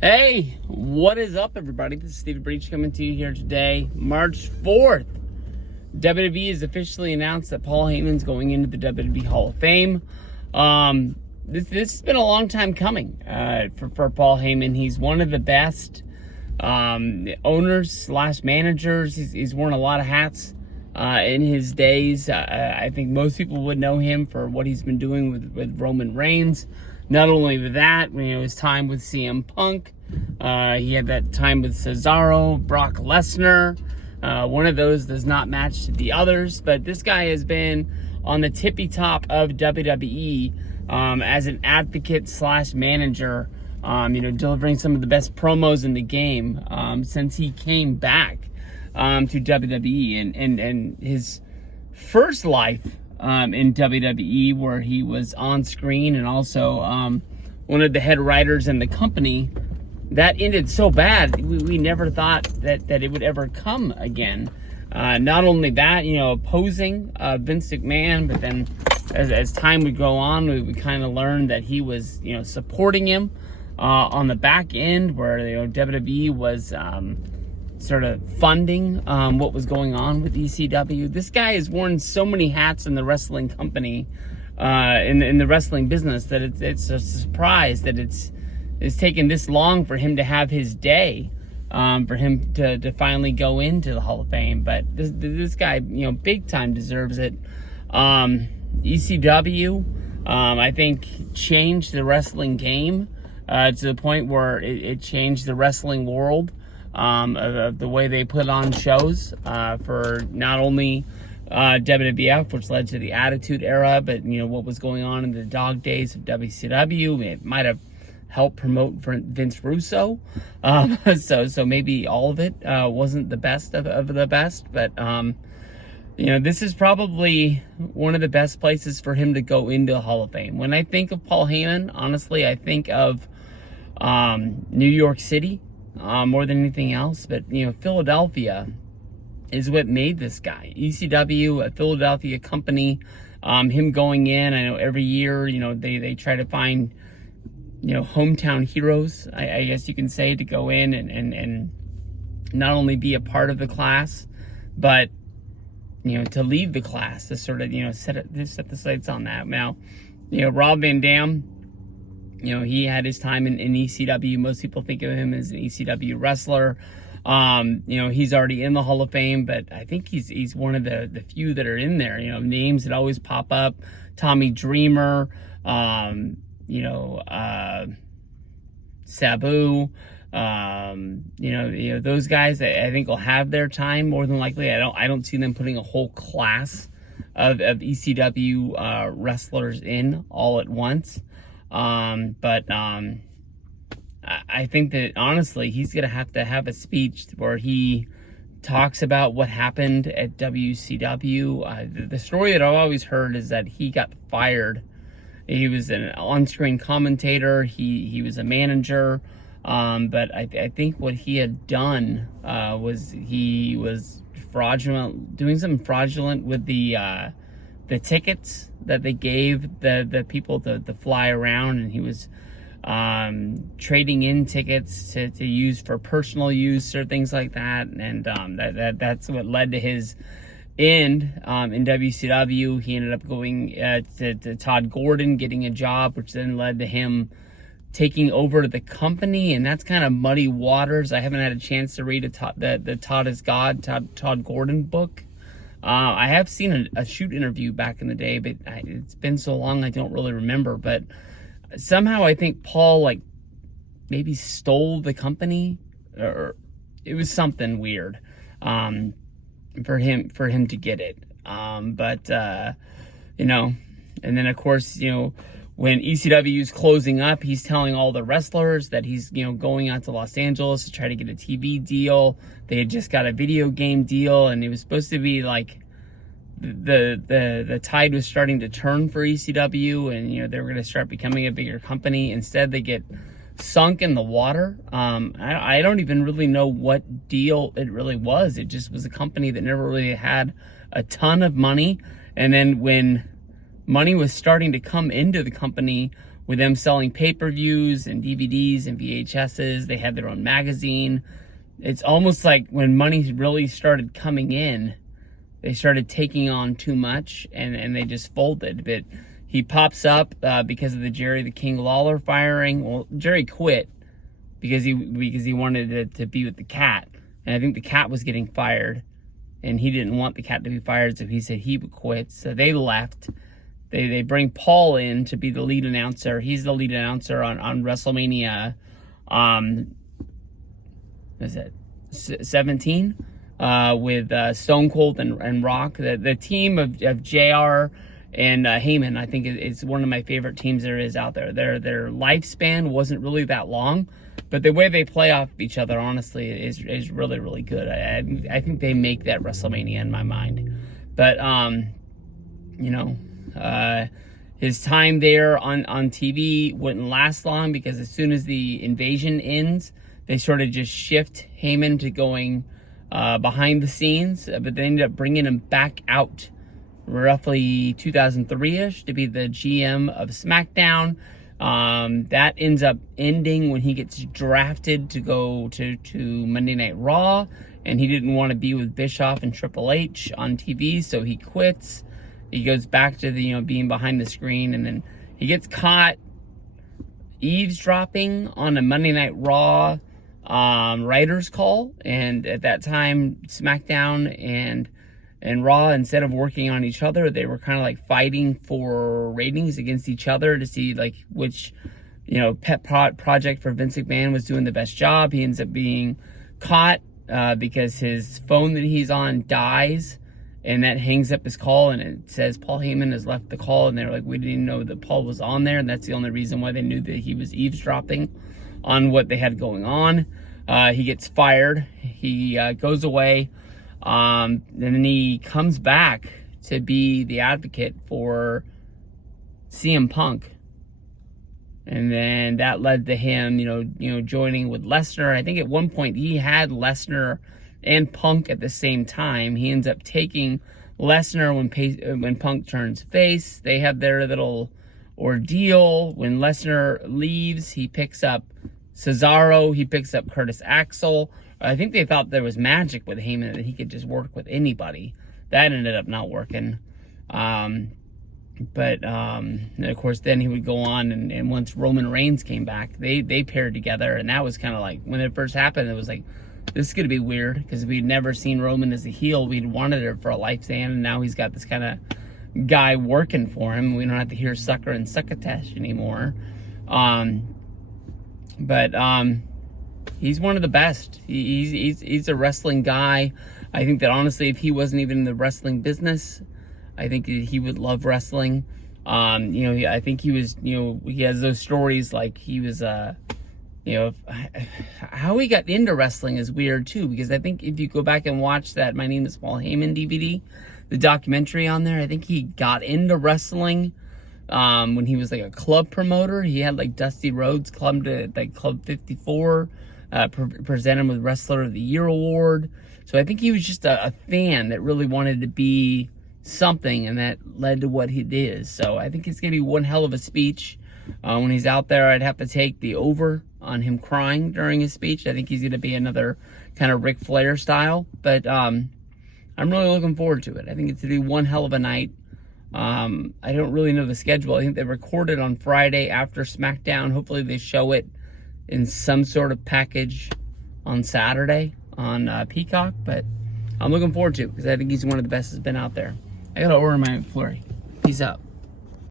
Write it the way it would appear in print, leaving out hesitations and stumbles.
Hey, what is up, everybody? This is Steve Breach coming to you here today, March 4th. WWE has officially announced that Paul Heyman's going into the WWE Hall of Fame. This has been a long time coming for Paul Heyman. He's one of the best owners slash managers. He's worn a lot of hats in his days. I think most people would know him for what he's been doing with Roman Reigns. Not only with that, his time with CM Punk, he had that time with Cesaro, Brock Lesnar. One of those does not match the others, but this guy has been on the tippy top of WWE as an advocate slash manager, delivering some of the best promos in the game since he came back to WWE. And his first life in WWE, where he was on screen and also one of the head writers in the company, that ended so bad we never thought that it would ever come again. Not only that, opposing Vince McMahon, but then as time would go on, we kind of learned that he was supporting him on the back end, where WWE was sort of funding what was going on with ECW. This guy has worn so many hats in the wrestling company, in the wrestling business, that it's a surprise that it's taken this long for him to have his day, for him to finally go into the Hall of Fame. But this guy, big time deserves it. ECW, I think, changed the wrestling game to the point where it changed the wrestling world. Of the way they put on shows for not only WWF, which led to the Attitude Era, but what was going on in the dog days of WCW. It might have helped promote Vince Russo, so maybe all of it wasn't the best of the best, but this is probably one of the best places for him to go into the Hall of Fame. When I think of Paul Heyman, honestly, I think of New York City. More than anything else, but Philadelphia is what made this guy. ECW, a Philadelphia company, him going in. I know every year, they try to find hometown heroes, I guess you can say, to go in and not only be a part of the class, but to lead the class, to sort of set the sights on that. Now, Rob Van Dam, he had his time in ECW. Most people think of him as an ECW wrestler. He's already in the Hall of Fame, but I think he's one of the few that are in there. Names that always pop up: Tommy Dreamer, Sabu. Those guys I think will have their time more than likely. I don't see them putting a whole class of ECW wrestlers in all at once. But I think that honestly, he's going to have a speech where he talks about what happened at WCW. The story that I've always heard is that he got fired. He was an on-screen commentator. He was a manager. But I think what he had done, was he was doing something fraudulent with the tickets that they gave the people to fly around, and he was trading in tickets to use for personal use or things like that, and that's what led to his end in WCW. He ended up going to Todd Gordon, getting a job, which then led to him taking over the company, and that's kind of muddy waters. I haven't had a chance to read the Todd is God, Todd Gordon book. I have seen a shoot interview back in the day, but it's been so long I don't really remember. But somehow I think Paul maybe stole the company, or it was something weird for him to get it. And then of course when ECW is closing up, he's telling all the wrestlers that he's, going out to Los Angeles to try to get a TV deal. They had just got a video game deal, and it was supposed to be like the tide was starting to turn for ECW, and they were going to start becoming a bigger company. Instead, they get sunk in the water. I don't even really know what deal it really was. It just was a company that never really had a ton of money, and then when money was starting to come into the company with them selling pay-per-views and DVDs and VHSs. They had their own magazine. It's almost like when money really started coming in, they started taking on too much, and they just folded. But he pops up because of the Jerry the King Lawler firing. Well, Jerry quit because he wanted to be with the Cat, and I think the Cat was getting fired, and he didn't want the Cat to be fired, so he said he would quit. So they left. They bring Paul in to be the lead announcer. He's the lead announcer on WrestleMania. Is it 17? With Stone Cold and Rock. The team of JR and Heyman, I think it's one of my favorite teams there is out there. Their lifespan wasn't really that long, but the way they play off each other, honestly, is really, really good. I think they make that WrestleMania in my mind. But, his time there on TV wouldn't last long, because as soon as the invasion ends, they sort of just shift Heyman to going behind the scenes, but they ended up bringing him back out roughly 2003-ish to be the GM of SmackDown. That ends up ending when he gets drafted to go to Monday Night Raw, and he didn't want to be with Bischoff and Triple H on TV, so he quits. He goes back to the being behind the screen, and then he gets caught eavesdropping on a Monday Night Raw writer's call, and at that time SmackDown and Raw, instead of working on each other, they were kind of like fighting for ratings against each other to see like which pet project for Vince McMahon was doing the best job. He ends up being caught because his phone that he's on dies, and that hangs up his call, and it says Paul Heyman has left the call, and they're like, we didn't know that Paul was on there, and that's the only reason why they knew that he was eavesdropping on what they had going on. He gets fired. He goes away. And then he comes back to be the advocate for CM Punk. And then that led to him, joining with Lesnar. I think at one point he had Lesnar and Punk at the same time. He ends up taking Lesnar when Punk turns face. They have their little ordeal. When Lesnar leaves, he picks up Cesaro. He picks up Curtis Axel. I think they thought there was magic with Heyman, that he could just work with anybody. That ended up not working. And of course, then he would go on, and once Roman Reigns came back, they paired together, and that was kind of like, when it first happened, it was like, this is going to be weird, because we'd never seen Roman as a heel. We'd wanted it for a lifespan, and now he's got this kind of guy working for him. We don't have to hear sucker and succotash anymore. He's one of the best. He's a wrestling guy. I think that honestly, if he wasn't even in the wrestling business, I think he would love wrestling. I think he was, he has those stories like he was, how he got into wrestling is weird too, because I think if you go back and watch that My Name is Paul Heyman DVD, the documentary on there, I think he got into wrestling when he was like a club promoter. He had like Dusty Rhodes come to like Club 54, present him with Wrestler of the Year award. So I think he was just a fan that really wanted to be something, and that led to what he is. So I think it's going to be one hell of a speech. When he's out there, I'd have to take the over on him crying during his speech. I think he's going to be another kind of Ric Flair style. But I'm really looking forward to it. I think it's going to be one hell of a night. I don't really know the schedule. I think they recorded on Friday after SmackDown. Hopefully they show it in some sort of package on Saturday on Peacock. But I'm looking forward to it, because I think he's one of the best that's been out there. I got to order my McFlurry. Peace out.